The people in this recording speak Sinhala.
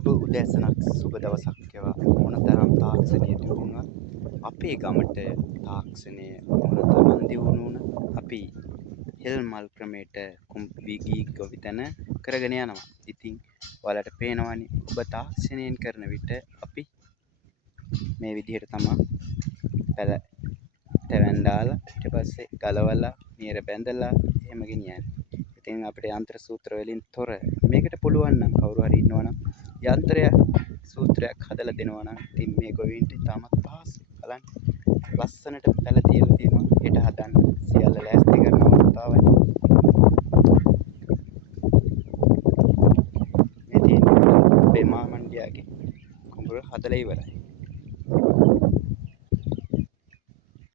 සුබ උදෑසනක් සුබ දවසක් වේවා. මොනතරම් තාක්ෂණයේ දියුණුවත් අපේ ගමට තාක්ෂණය මොනතරම් දියුණු වුණත් අපි හෙල් මල් ක්‍රමයට වී ගොවිතැන කරගෙන යනවා. ඉතින් ඔයාලට පේනවනේ ඔබ තාක්ෂණයෙන් කරන විට අපි මේ විදිහට තමයි තැවැන් දාලා ඊට පස්සේ ගලවලා නියර බැඳලා එහෙම ගෙනියන්නේ. ඉතින් අපිට යන්ත්‍ර සූත්‍ර වලින් තොර මේකට පුළුවන් නම් කවුරු හරි ඉන්නවනම් යන්ත්‍රයක් සූත්‍රයක් හදලා දෙනවා නම් ඉතින් මේ ගොවීන්ට ඉතාමත් පහසුයි. බලන්න ලස්සනට පැල තියලා තියෙනවා. හෙට හදන්න සියල්ල ලෑස්ති කරන අවස්ථාවයි. මේ තියෙන්නේ අපේ මාමණ්ඩියාගේ කුඹුර හදලා ඉවරයි.